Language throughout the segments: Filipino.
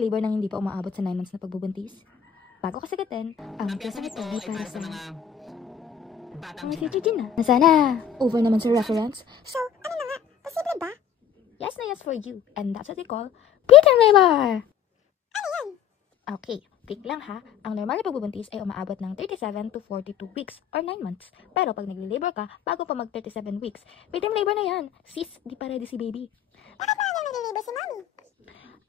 mag-labor nang hindi pa umaabot sa 9 months na pagbubuntis? Bago kasagutin, ang kasang ito di para sa mga future din na. Nasana! Over naman sa reference. So, ano na nga? Posible ba? Yes na yes for you. And that's what they call preterm labor! Ano yan? Okay, quick lang ha. Ang normal na pagbubuntis ay umaabot ng 37 to 42 weeks or 9 months. Pero pag nagli-labor ka, bago pa mag 37 weeks, preterm labor na yan. Sis, di pa ready si baby. Bakit ba nga nalilibre si Mommy?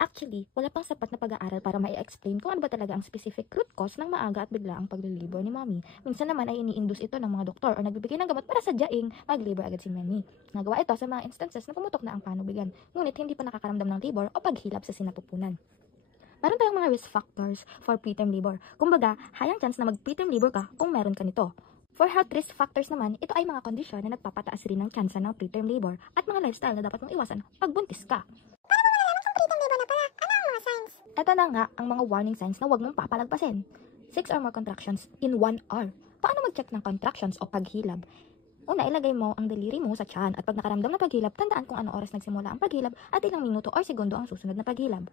Actually, wala pang sapat na pag-aaral para ma-explain kung ano ba talaga ang specific root cause ng maaga at bigla ang pag-labor ni Mommy. Minsan naman ay ini-induce ito ng mga doktor o nagbibigay ng gamot para sadyaing mag-labor agad si Mommy. Nagawa ito sa mga instances na pumutok na ang panubigan, ngunit hindi pa nakakaramdam ng labor o paghilap sa sinapupunan. Meron tayong mga risk factors for preterm labor. Kumbaga, hayang chance na mag-preterm labor ka kung meron ka nito. For health risk factors naman, ito ay mga kondisyon na nagpapataas rin ng tsansa ng preterm labor at mga lifestyle na dapat mong iwasan pag buntis ka. Paano mo malalaman kung preterm labor na pala? Ano ang mga signs? Ito na nga ang mga warning signs na huwag mong papalagpasin. 6 or more contractions in 1 hour. Paano mag-check ng contractions o paghilab? Una, ilagay mo ang daliri mo sa tiyan at pag nakaramdam ng paghilab, tandaan kung anong oras nagsimula ang paghilab at ilang minuto or segundo ang susunod na paghilab.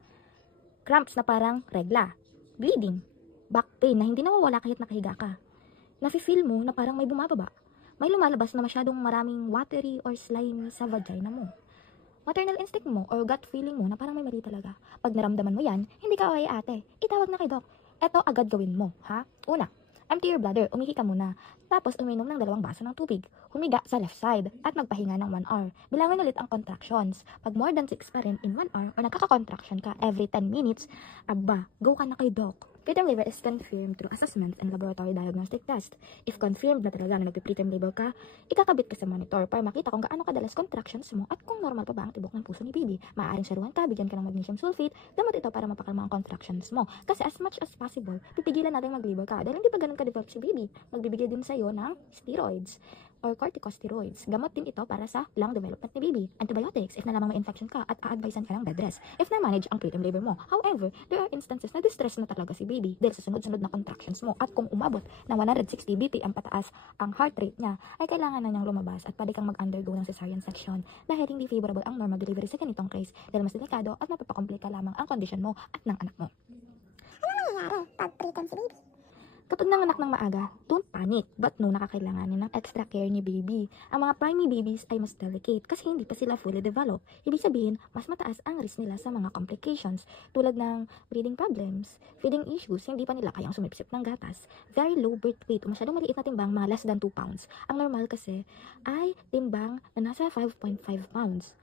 Cramps na parang regla, bleeding, back pain na hindi nawawala kahit nakahiga ka. Nafe-feel mo na parang may bumababa. May lumalabas na masyadong maraming watery or slimy sa vagina mo. Maternal instinct mo or gut feeling mo na parang may mali talaga. Pag naramdaman mo yan, hindi ka away ate. Itawag na kay doc. Eto agad gawin mo, ha? Una, empty your bladder, umihi ka muna. Tapos uminom ng 2 baso ng tubig. Humiga sa left side at magpahinga ng 1 hour. Bilangin ulit ang contractions. Pag more than 6 pa rin in 1 hour o nagkaka-contraction ka every 10 minutes, aba, go ka na kay doc. Preterm labor is confirmed through assessment and laboratory diagnostic test. If confirmed na talaga na nagpe-preterm labor ka, ikakabit ka sa monitor para makita kung gaano kadalas contractions mo at kung normal pa ba ang tibok ng puso ni baby. Maaaring saruhan ka, bigyan ka ng magnesium sulfate, gamot ito para mapakalma ang contractions mo. Kasi as much as possible, pipigilan natin mag-labor ka dahil hindi pa ganun ka-develop si baby. Magbibigay din sa'yo ng steroids or corticosteroids. Gamot din ito para sa lung development ni baby. Antibiotics if nalaman may infection ka at a-advisean ka ng bed rest if na-manage ang preterm labor mo. However, there are instances na distress na talaga si baby dahil sa sunod-sunod na contractions mo at kung umabot ng 160 BP ang pataas ang heart rate niya, ay kailangan na niyang lumabas at pwede kang mag-undergo ng cesarean section dahil hindi favorable ang normal delivery sa ganitong case dahil mas delikado at mapapakomplika lamang ang kondisyon mo at ng anak mo. Ano mangyayari pag preterm si baby? Kapag nanganak ng maaga, don't panic. But no, nakakailanganin ng extra care ni baby. Ang mga preemie babies ay mas delicate kasi hindi pa sila fully developed. Ibig sabihin, mas mataas ang risk nila sa mga complications tulad ng breathing problems, feeding issues, hindi pa nila kayang sumipsip ng gatas, very low birth weight o masyadong maliit na timbang, mga less than 2 pounds. Ang normal kasi ay timbang na nasa 5.5 pounds.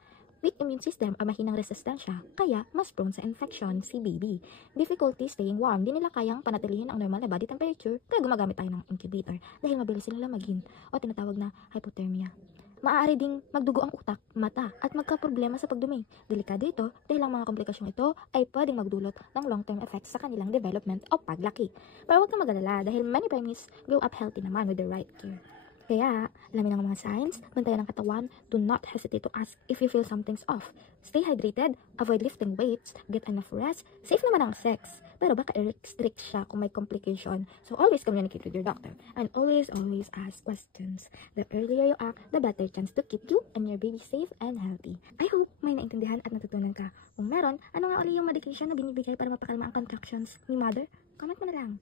Weak immune system o mahinang resistensya, kaya mas prone sa infection si baby. Difficulty staying warm, di nila kayang panatilihin ang normal na body temperature, kaya gumagamit tayo ng incubator dahil mabilis sila lamagin o tinatawag na hypothermia. Maaari ding magdugo ang utak, mata at magkaproblema sa pagdumi. Delikado ito dahil ang mga komplikasyong ito ay pwedeng magdulot ng long-term effects sa kanilang development o paglaki. Pero huwag kang mag-alala dahil many preemies grow up healthy naman with the right care. Kaya, alamin ang mga signs, bantayan ang katawan, do not hesitate to ask if you feel something's off. Stay hydrated, avoid lifting weights, get enough rest, safe naman ang sex. Pero baka i-restrict siya kung may complication. So always communicate with your doctor. And always ask questions. The earlier you act, the better chance to keep you and your baby safe and healthy. I hope may naintindihan at natutunan ka. Kung meron, ano nga uli yung medication na binibigay para mapakalma ang contractions ni mother? Comment mo na lang.